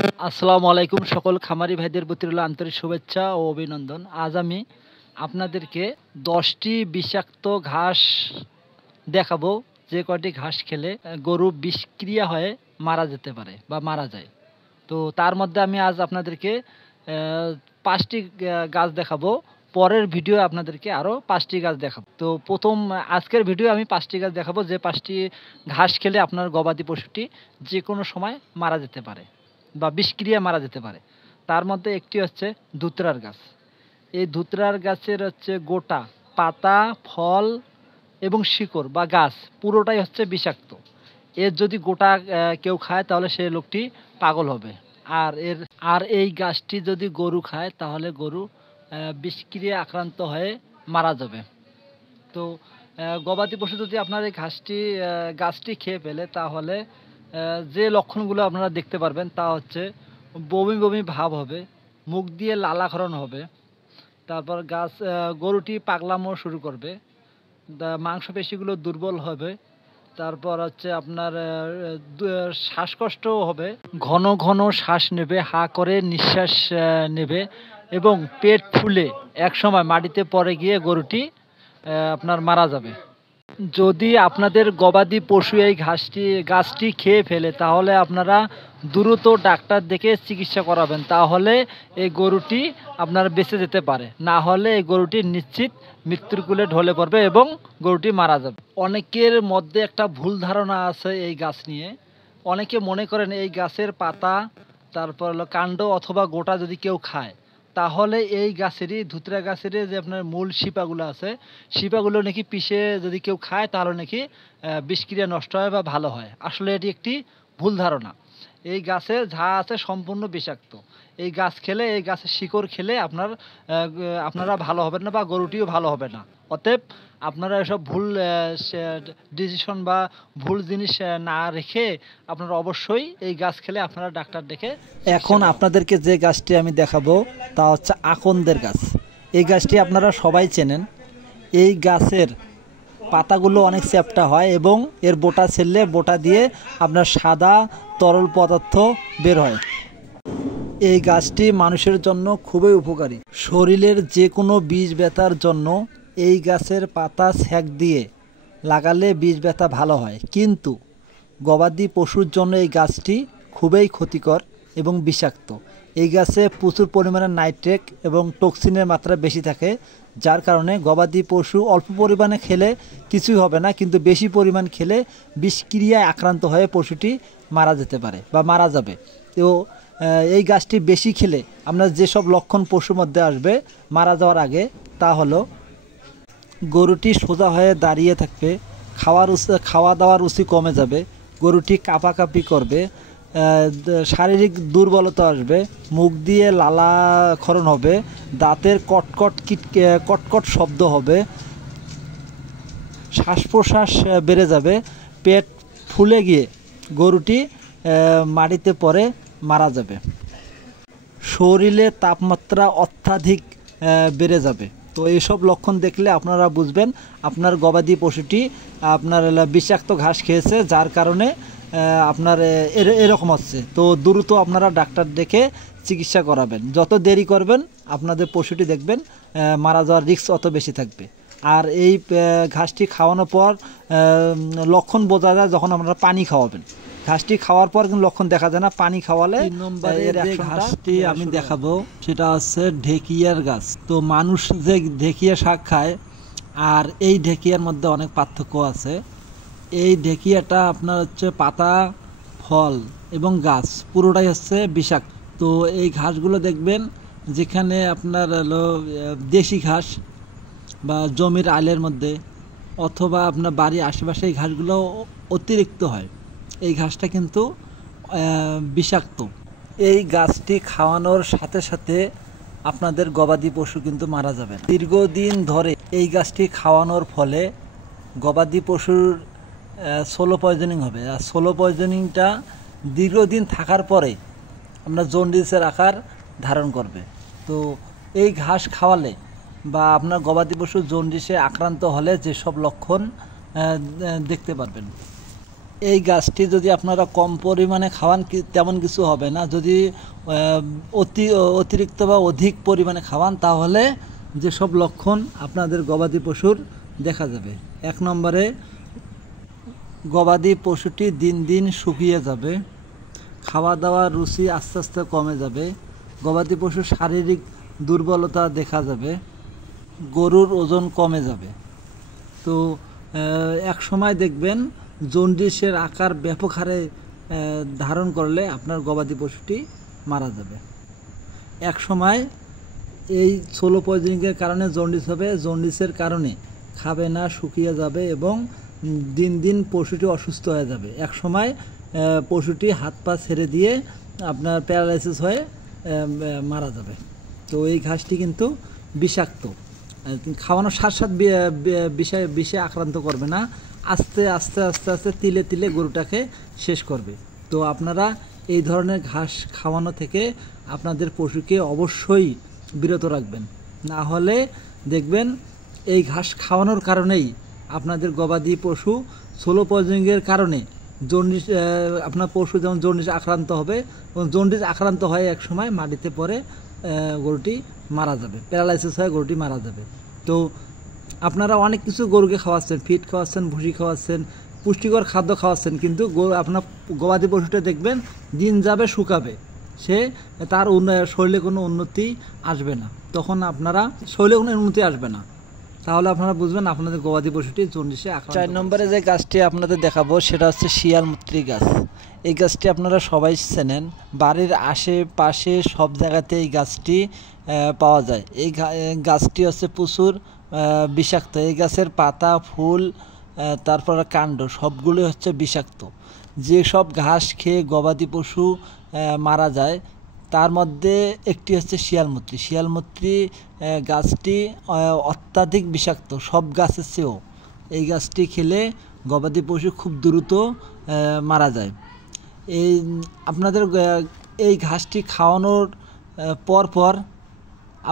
আসসালামু আলাইকুম সকল খামারি ভাইদের প্রতি রইল আন্তরিক শুভেচ্ছা ও অভিনন্দন। আজ আমি আপনাদেরকে 10টি বিষাক্ত ঘাস দেখাবো, যে কয়টি ঘাস খেলে গরু বিষক্রিয়া হয়ে মারা যেতে পারে বা মারা যায়। তো তার মধ্যে আমি আজ আপনাদেরকে 5টি গাছ দেখাবো। পরের ভিডিও আপনাদেরকে আরও 5টি গাছ দেখাবো। তো আজকের ভিডিও আমি 5টি গাছ দেখাবো, যে 5টি ঘাস খেলে আপনার গবাদি পশুটি যে কোনো সময় মারা যেতে পারে বা বিষক্রিয়া মারা যেতে পারে। তার মধ্যে একটি হচ্ছে ধুতরার গাছ। এই ধুতরার গাছের হচ্ছে গোটা, পাতা, ফল এবং শিকড় বা গাছ পুরোটাই হচ্ছে বিষাক্ত। এর যদি গোটা কেউ খায় তাহলে সেই লোকটি পাগল হবে। আর এই গাছটি যদি গরু খায় তাহলে গরু বিষক্রিয়া আক্রান্ত হয়ে মারা যাবে। তো গবাদি পশু যদি আপনার এই গাছটি খেয়ে ফেলে তাহলে যে লক্ষণগুলো আপনারা দেখতে পারবেন তা হচ্ছে বমি বমি ভাব হবে, মুখ দিয়ে লালাক্ষরণ হবে, তারপর গরুটি পাগলামো শুরু করবে, মাংসপেশিগুলো দুর্বল হবে, তারপর হচ্ছে আপনার শ্বাসকষ্টও হবে, ঘন ঘন শ্বাস নেবে, হা করে নিঃশ্বাস নেবে এবং পেট ফুলে একসময় মাটিতে পড়ে গিয়ে গরুটি আপনার মারা যাবে। যদি আপনাদের গবাদি পশু এই গাছটি খেয়ে ফেলে তাহলে আপনারা দ্রুত ডাক্তার দেখে চিকিৎসা করাবেন, তাহলে এই গরুটি আপনার বেঁচে যেতে পারে। না হলে এই গরুটি নিশ্চিত মৃত্যুর কোলে ঢলে পড়বে এবং গরুটি মারা যাবে। অনেকের মধ্যে একটা ভুল ধারণা আছে এই গাছ নিয়ে। অনেকে মনে করেন এই গাছের পাতা, তারপর হলো কাণ্ড অথবা গোটা যদি কেউ খায় তাহলে এই ধুতরা গাছেরই যে আপনার মূল শিপাগুলো আছে, শিপাগুলো নাকি পিষে যদি কেউ খায় তাহলে নাকি বিষক্রিয়া নষ্ট হয় বা ভালো হয়। আসলে এটি একটি ভুল ধারণা। এই গাছে যা আছে সম্পূর্ণ বিষাক্ত। এই গাছের শিকড় খেলে আপনারা ভালো হবেন না বা গরুটিও ভালো হবে না। অতএব আপনারা এসব ভুল ডিসিশন বা ভুল জিনিস না রেখে আপনারা অবশ্যই এই গাছ খেলে আপনারা ডাক্তার ডেকে। এখন আপনাদেরকে যে গাছটি আমি দেখাবো তা হচ্ছে আকন্দের গাছ। এই গাছটি আপনারা সবাই চেনেন। এই গাছের পাতাগুলো অনেক চ্যাপ্টা হয় এবং এর বোটা ছেড়লে বোটা দিয়ে আপনার সাদা তরল পদার্থ বের হয়। এই গাছটি মানুষের জন্য খুবই উপকারী। শরীরের যে কোনো বিষ ব্যথার জন্য এই গাছের পাতা সেঁক দিয়ে লাগালে বিষ ব্যথা ভালো হয়, কিন্তু গবাদি পশুর জন্য এই গাছটি খুবই ক্ষতিকর এবং বিষাক্ত। এই গাছে প্রচুর পরিমাণে নাইট্রেট এবং টক্সিনের মাত্রা বেশি থাকে, যার কারণে গবাদি পশু অল্প পরিমাণে খেলে কিছুই হবে না, কিন্তু বেশি পরিমাণ খেলে বিষক্রিয়ায় আক্রান্ত হয়ে পশুটি মারা যেতে পারে বা মারা যাবে। তো এই গাছটি বেশি খেলে আপনার যেসব লক্ষণ পশুর মধ্যে আসবে মারা যাওয়ার আগে, তা হলো গরুটি সোজা হয়ে দাঁড়িয়ে থাকবে, খাওয়া দাওয়ার রুচি কমে যাবে, গরুটি কাঁপাকাঁপি করবে, শারীরিক দুর্বলতা আসবে, মুখ দিয়ে লালাক্ষরণ হবে, দাঁতের কটকট শব্দ হবে, শ্বাস প্রশ্বাস বেড়ে যাবে, পেট ফুলে গিয়ে গরুটি মাটিতে পড়ে মারা যাবে, শরীরে তাপমাত্রা অত্যাধিক বেড়ে যাবে। তো এইসব লক্ষণ দেখলে আপনারা বুঝবেন আপনার গবাদি পশুটি আপনার বিষাক্ত ঘাস খেয়েছে, যার কারণে আপনার এরকম হচ্ছে। তো দ্রুত আপনারা ডাক্তার ডেকে চিকিৎসা করাবেন। যত দেরি করবেন আপনাদের পশুটি দেখবেন মারা যাওয়ার রিস্ক অত বেশি থাকবে। আর এই ঘাসটি খাওয়ানোর পর লক্ষণ বোঝা যায় যখন আপনারা পানি খাওয়াবেন। ঘাসটি খাওয়ার পর কিন্তু লক্ষণ দেখা যায় না, পানি খাওয়ালে। 3 নম্বরের যে ঘাসটি আমি দেখাবো সেটা হচ্ছে ঢেকিয়ার গাছ। তো মানুষ যে ঢেকিয়া শাক খায় আর এই ঢেকিয়ার মধ্যে অনেক পার্থক্য আছে। এই ঢেকিয়াটা আপনার হচ্ছে পাতা, ফল এবং গাছ পুরোটাই হচ্ছে বিষাক্ত। তো এই ঘাসগুলো দেখবেন যেখানে আপনার হলো দেশি ঘাস বা জমির আলের মধ্যে অথবা আপনার বাড়ির আশেপাশে এই ঘাসগুলো অতিরিক্ত হয়। এই ঘাসটা কিন্তু বিষাক্ত। এই গাছটি খাওয়ানোর সাথে সাথে আপনাদের গবাদি পশু কিন্তু মারা যাবে না। দীর্ঘদিন ধরে এই গাছটি খাওয়ানোর ফলে গবাদি পশুর সোলো পয়জনিং হবে, আর সোলো পয়জনিংটা দীর্ঘদিন থাকার পরে আপনার জন্ডিসের আকার ধারণ করবে। তো এই ঘাস খাওয়ালে বা আপনার গবাদি পশু জন্ডিসে আক্রান্ত হলে যেসব লক্ষণ দেখতে পারবেন। এই গাছটি যদি আপনারা কম পরিমাণে খাওয়ান তেমন কিছু হবে না, যদি অতিরিক্ত বা অধিক পরিমাণে খাওয়ান তাহলে যেসব লক্ষণ আপনাদের গবাদি পশুর দেখা যাবে। 1 নম্বরে গবাদি পশুটি দিন দিন শুকিয়ে যাবে, খাওয়া দাওয়ার রুচি আস্তে আস্তে কমে যাবে, গবাদি পশুর শারীরিক দুর্বলতা দেখা যাবে, গরুর ওজন কমে যাবে। তো এক সময় দেখবেন জন্ডিসের আকার ব্যাপক হারে ধারণ করলে আপনার গবাদি পশুটি মারা যাবে। এক সময় এই স্লো পয়জনিংয়ের কারণে জন্ডিস হবে, জন্ডিসের কারণে খাবে না, শুকিয়ে যাবে এবং দিন দিন পশুটি অসুস্থ হয়ে যাবে। এক সময় পশুটি হাত পা ছেড়ে দিয়ে আপনার প্যারালাইসিস হয়ে মারা যাবে। তো এই ঘাসটি কিন্তু বিষাক্ত, খাওয়ানোর সাথে সাথে বিষে আক্রান্ত করবে না, আস্তে আস্তে আস্তে আস্তে তিলে তিলে গরুটাকে শেষ করবে। তো আপনারা এই ধরনের ঘাস খাওয়ানো থেকে আপনাদের পশুকে অবশ্যই বিরত রাখবেন, না হলে দেখবেন এই ঘাস খাওয়ানোর কারণেই আপনাদের গবাদি পশু স্লো পয়জনিংয়ের কারণে জন্ডিস, আপনার পশু যেমন জন্ডিস আক্রান্ত হবে এবং জন্ডিস আক্রান্ত হয়ে এক সময় মাটিতে পড়ে গরুটি মারা যাবে, প্যারালাইসিস হয়ে গরুটি মারা যাবে। তো আপনারা অনেক কিছু গরুকে খাওয়াচ্ছেন, ফিড খাওয়াচ্ছেন, ভুসি খাওয়াচ্ছেন, পুষ্টিকর খাদ্য খাওয়াচ্ছেন, কিন্তু আপনার গবাদি পশুটা দেখবেন দিন যাবে শুকাবে, তার শরীরে কোনো উন্নতি আসবে না, তখন আপনারা শরীরে কোনো উন্নতি আসবে না, তাহলে আপনারা বুঝবেন আপনাদের গবাদি পশুটি জন্ডিসে আক্রান্ত। 4 নম্বরে যে গাছটি আপনাদের দেখাবো সেটা হচ্ছে শিয়ালমূত্রী গাছ। এই গাছটি আপনারা সবাই চেনেন, বাড়ির আশেপাশে সব জায়গাতে এই গাছটি পাওয়া যায়। এই গাছটি হচ্ছে প্রচুর বিষাক্ত। এই গাছের পাতা, ফুল, তারপরে কাণ্ড সবগুলো হচ্ছে বিষাক্ত। যেসব ঘাস খেয়ে গবাদি পশু মারা যায় তার মধ্যে একটি হচ্ছে শিয়ালমূত্রী। শিয়ালমূত্রী গাছটি অত্যাধিক বিষাক্ত, সব গাছের চেয়েও। এই গাছটি খেলে গবাদি পশু খুব দ্রুত মারা যায়। আপনাদের এই ঘাসটি খাওয়ানোর পর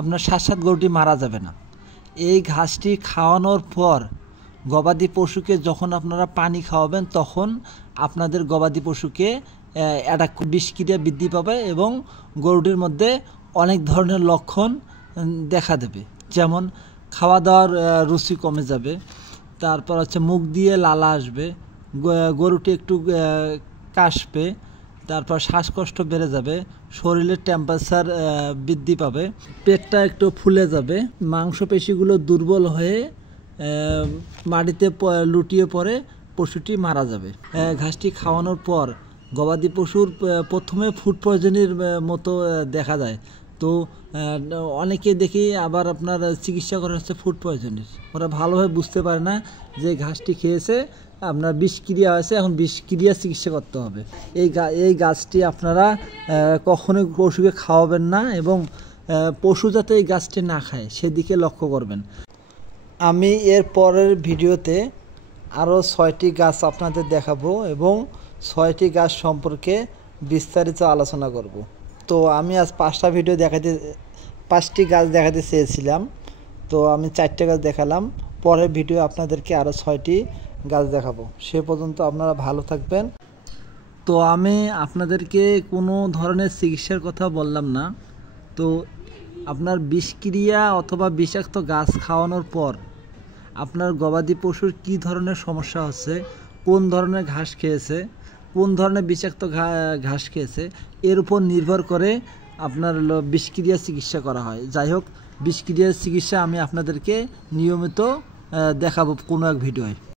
আপনার সাথে গরুটি মারা যাবে না। এই ঘাসটি খাওয়ানোর পর গবাদি পশুকে যখন আপনারা পানি খাওয়াবেন তখন আপনাদের গবাদি পশুকে বিষক্রিয়া বৃদ্ধি পাবে এবং গরুটির মধ্যে অনেক ধরনের লক্ষণ দেখা দেবে, যেমন খাওয়া দাওয়ার রুচি কমে যাবে, তারপর হচ্ছে মুখ দিয়ে লালা আসবে, গরুটি একটু কাশবে, তারপর শ্বাসকষ্ট বেড়ে যাবে, শরীরের টেম্পারেচার বৃদ্ধি পাবে, পেটটা একটু ফুলে যাবে, মাংসপেশিগুলো দুর্বল হয়ে মাটিতে লুটিয়ে পড়ে পশুটি মারা যাবে। ঘাসটি খাওয়ানোর পর গবাদি পশুর প্রথমে ফুড পয়জনের মতো দেখা যায়। তো অনেকে দেখি আবার আপনার চিকিৎসা করা হচ্ছে ফুড পয়জনের, ওরা ভালোভাবে বুঝতে পারে না যে ঘাসটি খেয়েছে আপনার বিষক্রিয়া হয়েছে, এখন বিষক্রিয়া চিকিৎসা করতে হবে। এই গাছটি আপনারা কখনোই পশুকে খাওয়াবেন না এবং পশু যাতে এই গাছটি না খায় সেদিকে লক্ষ্য করবেন। আমি এর পরের ভিডিওতে আরও 6টি গাছ আপনাদের দেখাবো এবং 6টি গাছ সম্পর্কে বিস্তারিত আলোচনা করব। তো আমি আজ 5টি গাছ দেখাতে চেয়েছিলাম, তো আমি 4টে গাছ দেখালাম। পরের ভিডিও আপনাদেরকে আরও 6টি গাছ দেখাবো। সে পর্যন্ত আপনারা ভালো থাকবেন। তো আমি আপনাদেরকে কোনো ধরনের চিকিৎসার কথা বললাম না। তো আপনার বিষক্রিয়া অথবা বিষাক্ত গাছ খাওয়ানোর পর আপনার গবাদি পশুর কী ধরনের সমস্যা হচ্ছে, কোন ধরনের ঘাস খেয়েছে, কোন ধরনের বিষাক্ত ঘাস খেয়েছে, এর উপর নির্ভর করে আপনার বিষক্রিয়া চিকিৎসা করা হয়। যাই হোক, বিষক্রিয়ার চিকিৎসা আমি আপনাদেরকে নিয়মিত দেখাবো কোনো এক ভিডিওয়।